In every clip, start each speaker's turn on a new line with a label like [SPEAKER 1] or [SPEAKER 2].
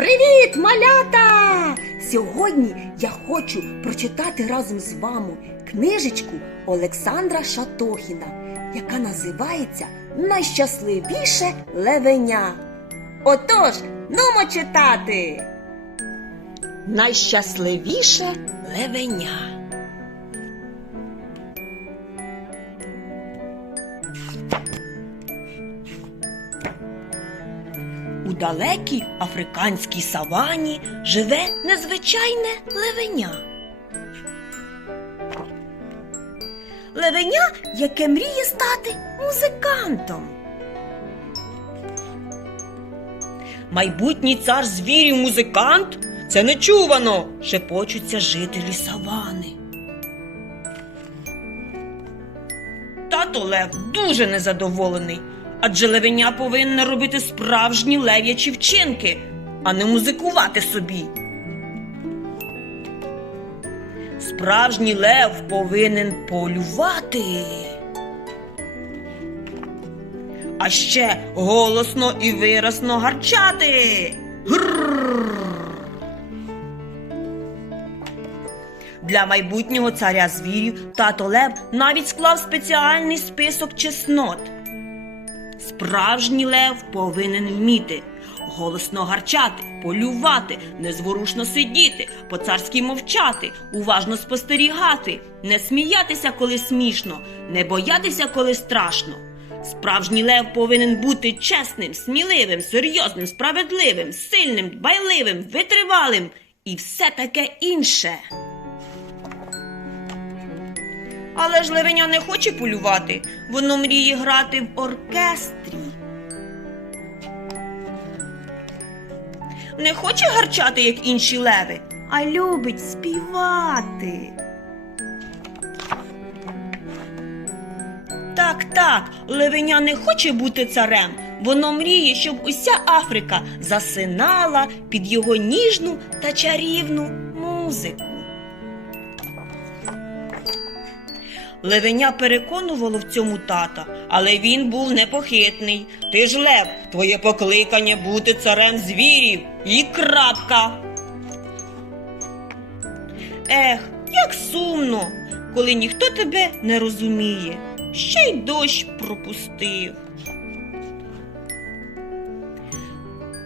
[SPEAKER 1] Привіт, малята! Сьогодні я хочу прочитати разом з вами книжечку Олександра Шатохіна, яка називається Найщасливіше левеня. Отож, нумо читати. Найщасливіше левеня. Далекій африканській савані живе незвичайне левеня. Левеня, яке мріє стати музикантом. Майбутній цар звірів музикант це нечувано, шепочуться жителі савани. Тато Лев дуже незадоволений, адже левеня повинна робити справжні лев'ячі вчинки, а не музикувати собі. Справжній лев повинен полювати. А ще голосно і виразно гарчати. Для майбутнього царя звірів тато Лев навіть склав спеціальний список чеснот. Справжній лев повинен вміти голосно гарчати, полювати, незворушно сидіти, по-царськи мовчати, уважно спостерігати, не сміятися, коли смішно, не боятися, коли страшно. Справжній лев повинен бути чесним, сміливим, серйозним, справедливим, сильним, дбайливим, витривалим і все таке інше. Але ж левеня не хоче полювати, воно мріє грати в оркестрі. Не хоче гарчати, як інші леви, а любить співати. Так, так, левеня не хоче бути царем. Воно мріє, щоб уся Африка засинала під його ніжну та чарівну музику. Левеня переконувало в цьому тата, але він був непохитний. Ти ж лев, твоє покликання бути царем звірів і крапка. Ех, як сумно, коли ніхто тебе не розуміє. Ще й дощ пропустив.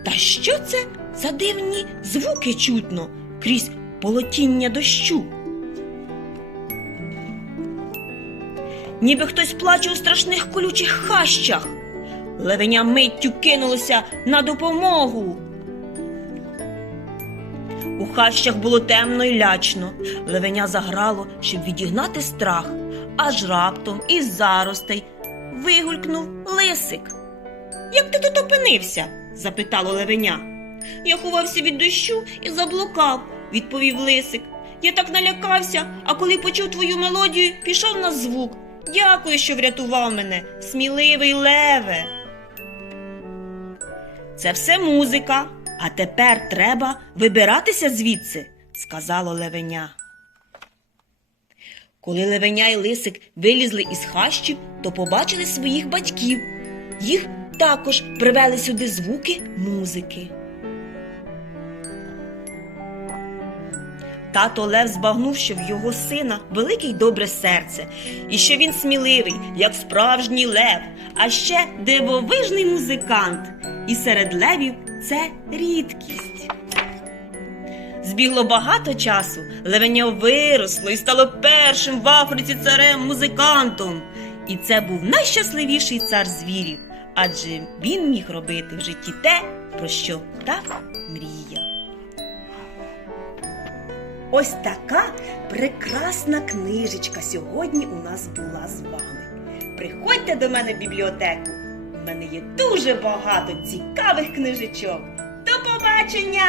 [SPEAKER 1] Та що це за дивні звуки чутно крізь полотіння дощу? Ніби хтось плаче у страшних колючих хащах. Левеня миттю кинулося на допомогу. У хащах було темно й лячно. Левеня заграло, щоб відігнати страх, аж раптом із заростей вигулькнув лисик. Як ти тут опинився? запитало левеня. Я ховався від дощу і заблукав, відповів лисик. Я так налякався, а коли почув твою мелодію, пішов на звук. Дякую, що врятував мене, сміливий леве. Це все музика, а тепер треба вибиратися звідси, сказало левеня. Коли левеня і лисик вилізли із хащів, то побачили своїх батьків. Їх також привели сюди звуки музики. Тато Лев збагнув, що в його сина велике й добре серце, і що він сміливий, як справжній лев, а ще дивовижний музикант. І серед левів це рідкість. Збігло багато часу, левеня виросло і стало першим в Африці царем-музикантом. І це був найщасливіший цар звірів, адже він міг робити в житті те, про що так мріяв. Ось така прекрасна книжечка сьогодні у нас була з вами. Приходьте до мене в бібліотеку. У мене є дуже багато цікавих книжечок. До побачення!